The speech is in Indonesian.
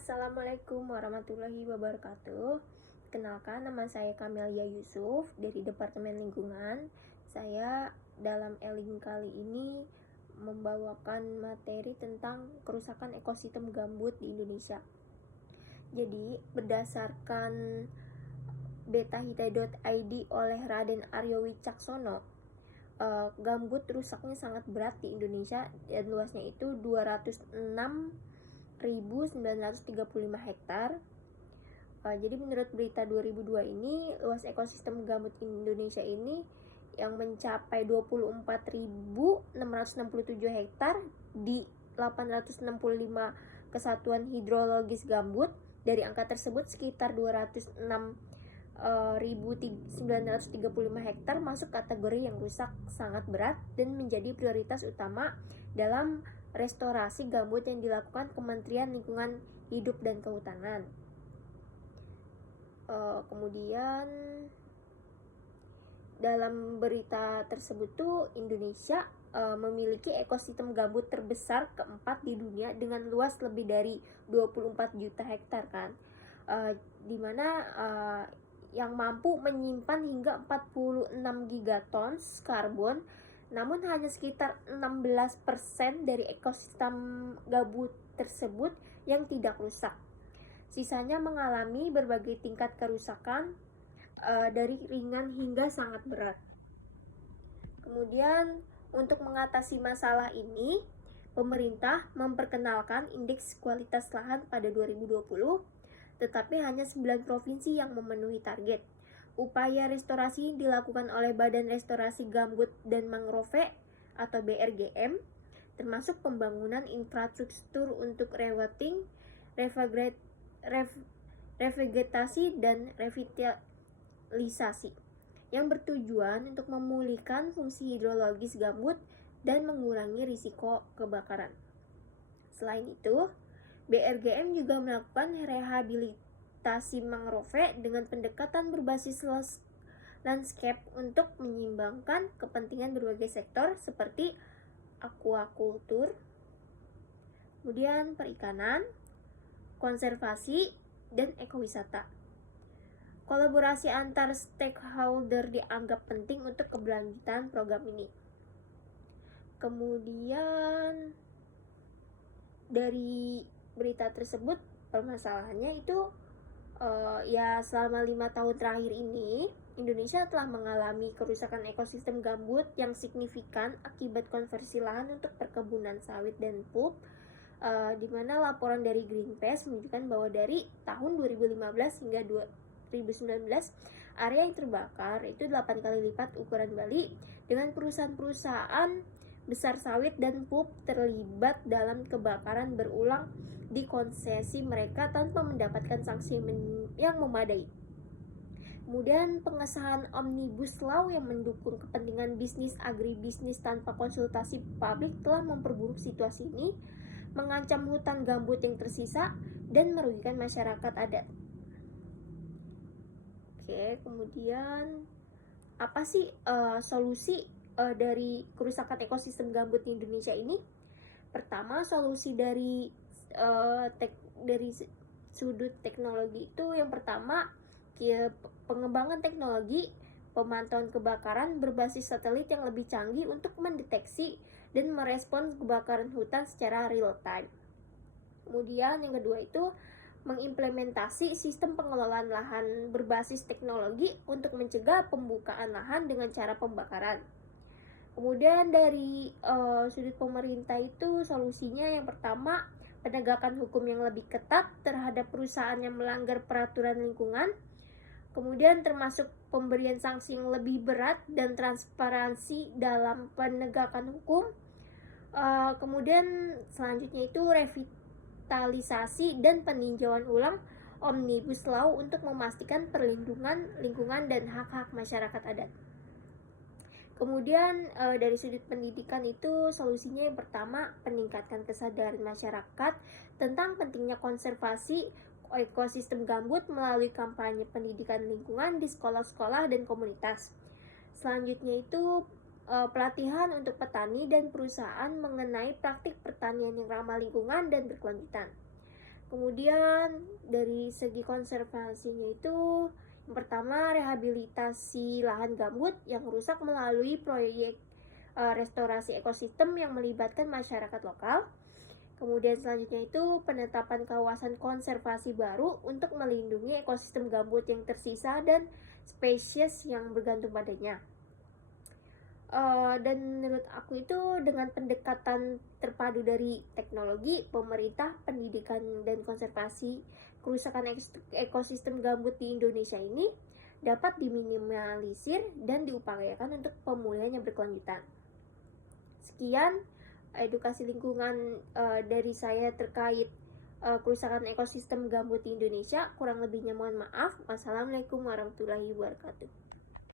Assalamualaikum warahmatullahi wabarakatuh. Kenalkan, nama saya Kamelia Yusuf dari Departemen Lingkungan. Saya dalam e-link kali ini membawakan materi tentang kerusakan ekosistem gambut di Indonesia. Jadi, berdasarkan betahita.id oleh Raden Aryo Wicaksono, gambut rusaknya sangat berat di Indonesia dan luasnya itu 206.935 hektar. Jadi menurut berita 2002 ini, luas ekosistem gambut Indonesia ini yang mencapai 24.667 hektar di 865 kesatuan hidrologis gambut. Dari angka tersebut sekitar 206.935 hektar masuk kategori yang rusak sangat berat dan menjadi prioritas utama dalam restorasi gambut yang dilakukan Kementerian Lingkungan Hidup dan Kehutanan. Kemudian dalam berita tersebut tuh Indonesia memiliki ekosistem gambut terbesar keempat di dunia dengan luas lebih dari 24 juta hektar kan, dimana yang mampu menyimpan hingga 46 gigatons karbon. Namun hanya sekitar 16% dari ekosistem gambut tersebut yang tidak rusak. Sisanya mengalami berbagai tingkat kerusakan, dari ringan hingga sangat berat. Kemudian untuk mengatasi masalah ini, pemerintah memperkenalkan indeks kualitas lahan pada 2020, tetapi hanya 9 provinsi yang memenuhi target. Upaya restorasi dilakukan oleh Badan Restorasi Gambut dan Mangrove atau BRGM, termasuk pembangunan infrastruktur untuk rerouting, revegetasi, dan revitalisasi yang bertujuan untuk memulihkan fungsi hidrologis gambut dan mengurangi risiko kebakaran. Selain itu, BRGM juga melakukan rehabilitasi mangrove dengan pendekatan berbasis landscape untuk menyeimbangkan kepentingan berbagai sektor seperti aquaculture, kemudian perikanan, konservasi, dan ekowisata. Kolaborasi antar stakeholder dianggap penting untuk keberlanjutan program ini. Kemudian dari berita tersebut, permasalahannya itu ya selama 5 tahun terakhir ini Indonesia telah mengalami kerusakan ekosistem gambut yang signifikan akibat konversi lahan untuk perkebunan sawit dan pulp, di mana laporan dari Greenpeace menunjukkan bahwa dari tahun 2015 hingga 2019 area yang terbakar itu 8 kali lipat ukuran Bali, dengan perusahaan-perusahaan besar sawit dan pulp terlibat dalam kebakaran berulang di konsesi mereka tanpa mendapatkan sanksi yang memadai. Kemudian pengesahan Omnibus Law yang mendukung kepentingan bisnis agribisnis tanpa konsultasi publik telah memperburuk situasi ini, mengancam hutan gambut yang tersisa dan merugikan masyarakat adat. Kemudian apa sih solusi dari kerusakan ekosistem gambut di Indonesia ini? Pertama, solusi dari sudut teknologi itu yang pertama, pengembangan teknologi pemantauan kebakaran berbasis satelit yang lebih canggih untuk mendeteksi dan merespons kebakaran hutan secara real time. Kemudian yang kedua itu mengimplementasi sistem pengelolaan lahan berbasis teknologi untuk mencegah pembukaan lahan dengan cara pembakaran. Kemudian dari sudut pemerintah itu solusinya yang pertama, penegakan hukum yang lebih ketat terhadap perusahaan yang melanggar peraturan lingkungan. Kemudian termasuk pemberian sanksi yang lebih berat dan transparansi dalam penegakan hukum. Kemudian selanjutnya itu revitalisasi dan peninjauan ulang Omnibus Law untuk memastikan perlindungan lingkungan dan hak-hak masyarakat adat. Kemudian dari sudut pendidikan itu solusinya yang pertama, peningkatkan kesadaran masyarakat tentang pentingnya konservasi ekosistem gambut melalui kampanye pendidikan lingkungan di sekolah-sekolah dan komunitas. Selanjutnya itu pelatihan untuk petani dan perusahaan mengenai praktik pertanian yang ramah lingkungan dan berkelanjutan. Kemudian dari segi konservasinya itu, yang pertama rehabilitasi lahan gambut yang rusak melalui proyek restorasi ekosistem yang melibatkan masyarakat lokal. Kemudian selanjutnya itu penetapan kawasan konservasi baru untuk melindungi ekosistem gambut yang tersisa dan spesies yang bergantung padanya. Dan menurut aku itu dengan pendekatan terpadu dari teknologi, pemerintah, pendidikan, dan konservasi, kerusakan ekosistem gambut di Indonesia ini dapat diminimalisir dan diupayakan untuk pemulihan yang berkelanjutan. Sekian edukasi lingkungan dari saya terkait kerusakan ekosistem gambut di Indonesia. Kurang lebihnya mohon maaf. Wassalamualaikum warahmatullahi wabarakatuh.